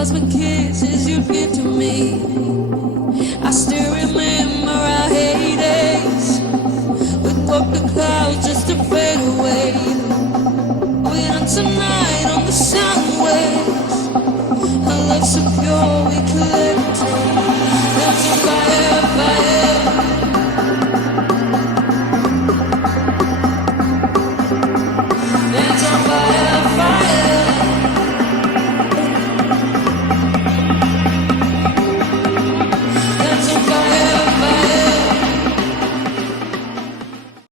cosmic kisses you give to me. I still remember our heydays. We'd walk the clouds just to fade away.